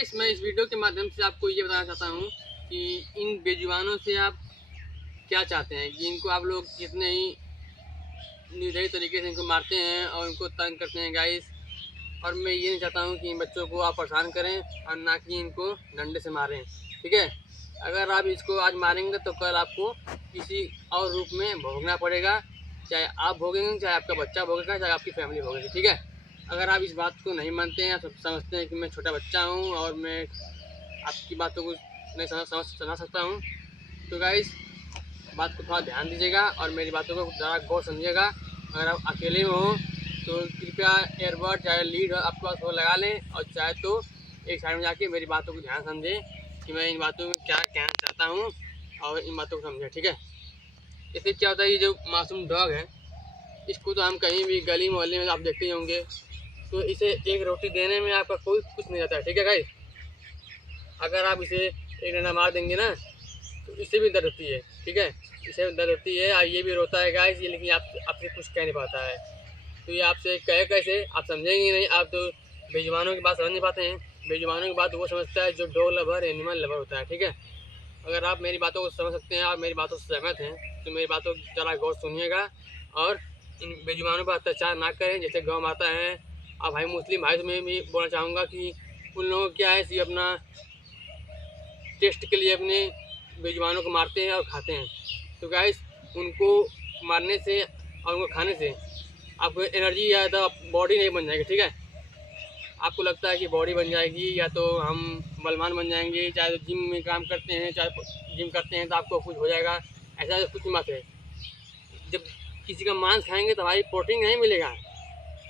Guys, मैं इस video के माध्यम से आपको ये बताना चाहता हूँ कि इन बेजुबानों से आप क्या चाहते हैं कि इनको आप लोग कितने ही निर्दयी तरीके से इनको मारते हैं और इनको तंग करते हैं गाइस। और मैं ये नहीं चाहता हूँ कि इन बच्चों को आप परेशान करें और ना कि इनको डंडे से मारें, ठीक है। अगर आप इसको आज मारेंगे तो कल आपको किसी और रूप में भोगना पड़ेगा, चाहे आप भोगेंगे, चाहे आपका बच्चा भोगेगा, चाहे आपकी फैमिली भोगेगी, ठीक है। अगर आप इस बात को नहीं मानते हैं, आप समझते हैं कि मैं छोटा बच्चा हूँ और मैं आपकी बातों को नहीं समझ सकता हूँ, तो गाइस बात को थोड़ा ध्यान दीजिएगा और मेरी बातों को ज़रा गौर समझिएगा। अगर आप अकेले में हो तो कृपया एयरबड चाहे लीड आपके पास वो लगा लें, और चाहे तो एक साइड में जाके मेरी बातों को ध्यान समझें कि मैं इन बातों में क्या कहना चाहता हूँ और इन बातों को समझें, ठीक है। इससे क्या होता है, ये जो मासूम डॉग है इसको तो हम कहीं भी गली मोहल्ले में आप देखते ही होंगे, तो इसे एक रोटी देने में आपका कोई कुछ नहीं जाता है, ठीक है गाइस। अगर आप इसे एक डंडा मार देंगे ना तो इससे भी दर्द होती है, ठीक है। इसे भी दर्द होती है और ये भी रोता है गाइस, ये लेकिन आपसे कुछ कह नहीं पाता है। तो ये आपसे कहे कैसे, आप समझेंगे नहीं। आप तो बेजुबानों की बात समझ नहीं पाते हैं। बेजुबानों की बात वो समझता है जो डॉग लवर एनिमल लवर होता है, ठीक है। अगर आप मेरी बातों को समझ सकते हैं और मेरी बातों से सहमत हैं तो मेरी बातों को ज़रा गौर सुनिएगा और इन बेजुबानों पर अत्याचार ना करें जैसे गौ माता है। और भाई मुस्लिम भाई में भी बोलना चाहूँगा कि उन लोगों को क्या है कि अपना टेस्ट के लिए अपने बेजुबानों को मारते हैं और खाते हैं। तो गाइस उनको मारने से और उनको खाने से आपको एनर्जी या तो बॉडी नहीं बन जाएगी, ठीक है। आपको लगता है कि बॉडी बन जाएगी या तो हम बलवान बन जाएंगे, चाहे तो जिम में काम करते हैं, चाहे जिम करते हैं तो आपको कुछ हो जाएगा, ऐसा कुछ मत है। जब किसी का मांस खाएंगे तो हमारी प्रोटीन नहीं मिलेगा,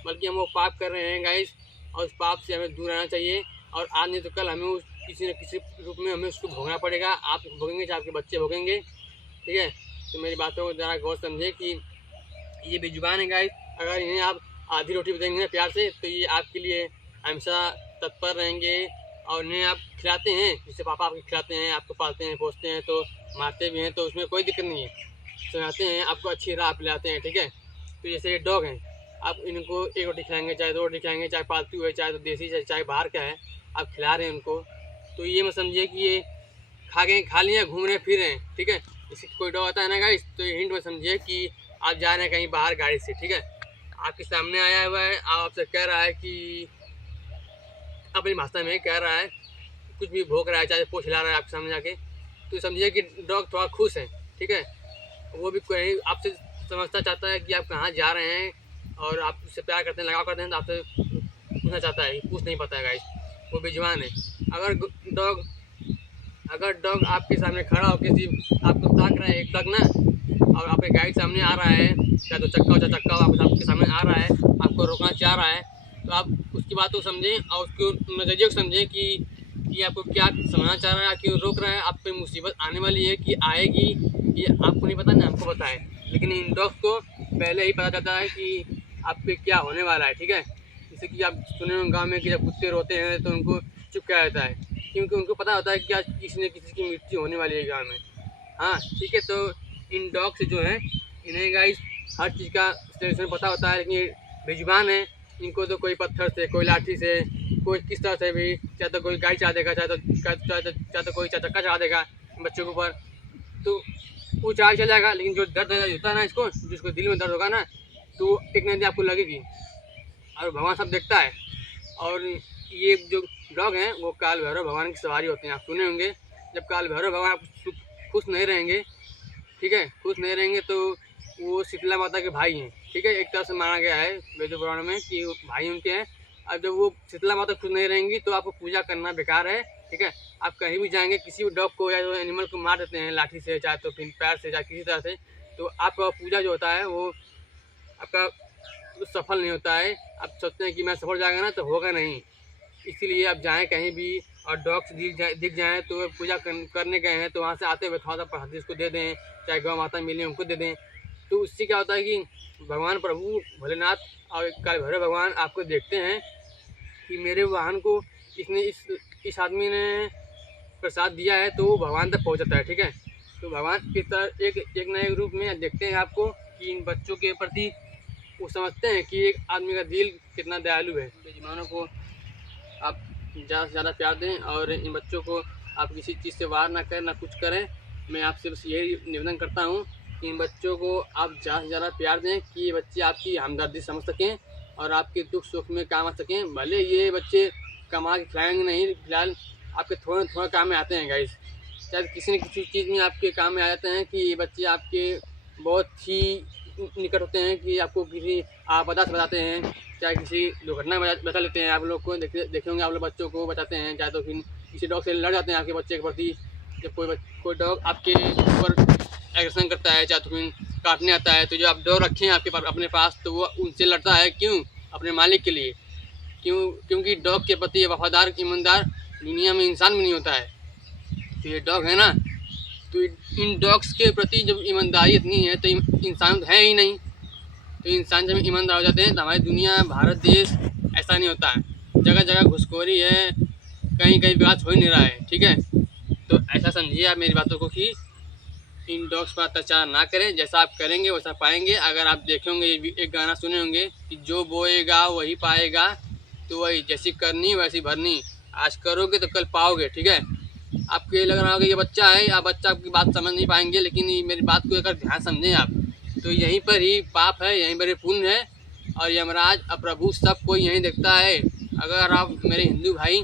बल्कि हम वो पाप कर रहे हैं गाइस, और उस पाप से हमें दूर रहना चाहिए। और आज नहीं तो कल हमें उस किसी न किसी रूप में हमें उसको भोगना पड़ेगा। आप भोगेंगे चाहे आपके बच्चे भोगेंगे, ठीक है। तो मेरी बातों को ज़रा गौर समझे कि ये बेजुबान है गाइस। अगर इन्हें आप आधी रोटी देंगे प्यार से तो ये आपके लिए हमेशा तत्पर रहेंगे। और इन्हें आप खिलाते हैं जैसे पापा आपके खिलाते हैं, आपको पालते हैं पोसते हैं तो मारते भी हैं, तो उसमें कोई दिक्कत नहीं है। समझाते हैं, आपको अच्छी राह पिलाते हैं, ठीक है। तो जैसे ये डॉग हैं, आप इनको एक रोटी खिलाएंगे, चाहे दो रोटी खिलाएंगे, चाहे पालतू है, चाहे तो देसी, चाहे बाहर का है, आप खिला रहे हैं उनको, तो ये मत समझिए कि ये खा लिए घूम रहे फिर रहे हैं, ठीक है। इसी कोई डॉग आता है ना गाइस तो ये हिंट में समझिए कि आप जा रहे हैं कहीं बाहर गाड़ी से, ठीक है। आपके सामने आया हुआ है, आपसे कह रहा है कि अपनी भाषा में कह रहा है, कुछ भी भोंक रहा है, चाहे पोछ हिला रहा है आपके सामने जाके, तो समझिए कि डॉग थोड़ा खुश है, ठीक है। वो भी कोई आपसे समझना चाहता है कि आप कहाँ जा रहे हैं और आप उससे प्यार करते हैं, लगाव करते हैं, तो आपसे पूछना चाहता है, पूछ नहीं पाता है गाइस, वो बेजुबान है। अगर डॉग अगर डॉग आपके सामने खड़ा हो किसी आपको ताक रहा है एक तक ना, और आपके गाइड सामने आ रहा है, चाहे तो चक्का हो चाहे चक्का हो, आपके सामने आ रहा है, आपको रोकना चाह रहा है, तो आप उसकी बात को समझें और उसको नज़रिए को समझें कि ये आपको क्या समझना चाह रहा है, क्यों रोक रहा है। आप पे मुसीबत आने वाली है कि आएगी, ये आपको नहीं पता ना हमको पता है, लेकिन इन डॉग्स को पहले ही पता चलता है कि आप पे क्या होने वाला है, ठीक है। जैसे कि आप सुने होंगे गाँव में कि जब कुत्ते रोते हैं तो उनको चुप किया जाता है, क्योंकि उनको पता होता है कि आज किसी न किसी की मृत्यु होने वाली है गाँव में। हाँ ठीक है, तो इन डॉग से जो है इन्हें गाइस हर चीज़ का सिचुएशन पता होता है, लेकिन ये बेजुबान है। इनको तो कोई पत्थर से, कोई लाठी से, कोई किस तरह से भी, चाहे तो कोई गाड़ी चला देगा, चाहे तो कोई चक्का चला देगा बच्चों के ऊपर, तो वो चाल चल जाएगा। लेकिन जो दर्द होता है ना इसको, जिसको दिल में दर्द होगा ना, तो एक ना आपको लगेगी, और भगवान सब देखता है। और ये जो डॉग हैं वो काल भैरव भगवान की सवारी होते हैं, आप सुने होंगे। जब काल भैरव भगवान आप खुश नहीं रहेंगे, ठीक है, खुश नहीं रहेंगे तो वो शीतला माता के भाई हैं, ठीक है। एक तरह से माना गया है वेद पुराण में कि वो भाई उनके हैं। और जब वो शीतला माता खुश नहीं रहेंगी तो आपको पूजा करना बेकार है, ठीक है। आप कहीं भी जाएंगे किसी भी डॉग को या जो एनिमल को मार देते हैं लाठी से, चाहे तो फिर पैर से, चाहे किसी तरह से, तो आपका पूजा जो होता है वो आपका सफल नहीं होता है। आप सोचते हैं कि मैं सफल जाएगा ना, तो होगा नहीं। इसीलिए आप जाएँ कहीं भी और डॉग्स दिख जाएँ तो पूजा करने गए हैं तो वहाँ से आते हुए थोड़ा सा प्रसाद उसको दे दें, चाहे गौ माता मिले उनको दे दें। तो उससे क्या होता है कि भगवान प्रभु भोलेनाथ और काल भैरव भगवान आपको देखते हैं कि मेरे वाहन को इसने इस आदमी ने प्रसाद दिया है, तो वो भगवान तक पहुँच जाता है, ठीक है। तो भगवान इस तरह एक न एक रूप में देखते हैं आपको कि इन बच्चों के प्रति वो समझते हैं कि एक आदमी का दिल कितना दयालु है। बेईमानों को आप ज़्यादा से ज़्यादा प्यार दें और इन बच्चों को आप किसी चीज़ से वार ना करें, ना कुछ करें। मैं आपसे बस यही निवेदन करता हूँ कि इन बच्चों को आप ज़्यादा से ज़्यादा प्यार दें कि ये बच्चे आपकी हमदर्दी समझ सकें और आपके दुख सुख में काम आ सकें। भले ये बच्चे कमा के खिलाएंगे नहीं, फिलहाल आपके थोड़े थोड़े काम में आते हैं गाइस। शायद किसी न किसी चीज़ में आपके काम में आ जाते हैं कि ये बच्चे आपके बहुत ही निकट होते हैं कि आपको किसी आपदा से बचाते हैं, चाहे किसी दुर्घटना में बचा लेते हैं। आप लोग को देखे होंगे, आप लोग बच्चों को बचाते हैं, चाहे तो फिर किसी डॉग से लड़ जाते हैं आपके बच्चे के प्रति। जब कोई डॉग आपके ऊपर एग्रेशन करता है, चाहे तो फिर काटने आता है, तो जो आप डॉग रखे हैं आपके पास अपने पास, तो वो उनसे लड़ता है। क्यों? अपने मालिक के लिए। क्योंकि डॉग के प्रति वफादार ईमानदार दुनिया में इंसान भी नहीं होता है। तो ये डॉग है ना, तो इन डॉग्स के प्रति जब ईमानदारी इतनी है तो इंसान तो है ही नहीं। तो इंसान जब ईमानदार हो जाते हैं तो हमारी दुनिया, भारत देश ऐसा नहीं होता है। जगह जगह घुसखोरी है, कहीं कहीं विकास हो ही नहीं रहा है। ठीक है, तो ऐसा समझिए आप मेरी बातों को कि इन डॉग्स पर अत्याचार ना करें। जैसा आप करेंगे वैसा पाएंगे। अगर आप देखे होंगे, एक गाना सुने होंगे कि जो बोएगा वही पाएगा, तो वही जैसी करनी वैसी भरनी। आज करोगे तो कल पाओगे। ठीक है, आपको ये लग रहा होगा ये बच्चा है, आप बच्चा की बात समझ नहीं पाएंगे, लेकिन मेरी बात को अगर ध्यान समझें आप, तो यहीं पर ही पाप है, यहीं पर ही पुण्य है, और यमराज और प्रभु सब कोई यहीं देखता है। अगर आप मेरे हिंदू भाई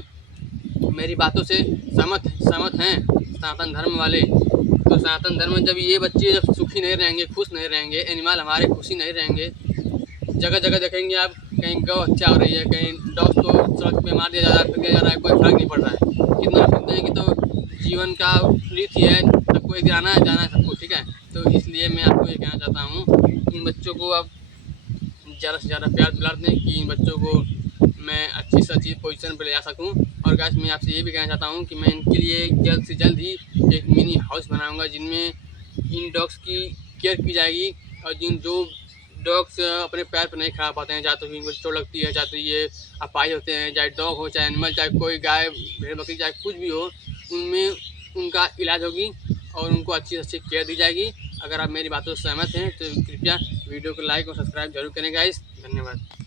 मेरी बातों से सहमत हैं, सनातन धर्म वाले, तो सनातन धर्म में जब ये बच्चे जब सुखी नहीं रहेंगे, खुश नहीं रहेंगे, एनिमल हमारे खुशी नहीं रहेंगे, जगह जगह देखेंगे आप, कहीं गौ हत्या हो रही है, कहीं डॉग को सड़क पे मार दिया जा रहा है, फेंक दिया जा रहा है, कोई फर्क नहीं पड़ रहा है। कितना सुनते हैं कि तो जीवन का रीत ही है, सबको एक जाना है सबको। ठीक है, तो इसलिए मैं आपको ये कहना चाहता हूँ, इन बच्चों को आप ज़्यादा से ज़्यादा प्यार दुलार दें कि इन बच्चों को मैं अच्छी से अच्छी पोजीशन पर ले जा सकूं। और गाइस, मैं आपसे ये भी कहना चाहता हूं कि मैं इनके लिए जल्द से जल्द ही एक मिनी हाउस बनाऊंगा, जिनमें इन डॉग्स की केयर की जाएगी। और जो डॉग्स अपने पैर पर नहीं खड़ा पाते हैं, चाहे तो इनको चोट लगती है, चाहे तो ये अपाहिज होते हैं, चाहे डॉग हो, चाहे एनिमल, चाहे कोई गाय भेड़ बकरी, चाहे कुछ भी हो, उनमें उनका इलाज होगी और उनको अच्छी से अच्छी केयर दी जाएगी। अगर आप मेरी बातों से सहमत हैं तो कृपया वीडियो को लाइक और सब्सक्राइब जरूर करें गाइस। धन्यवाद।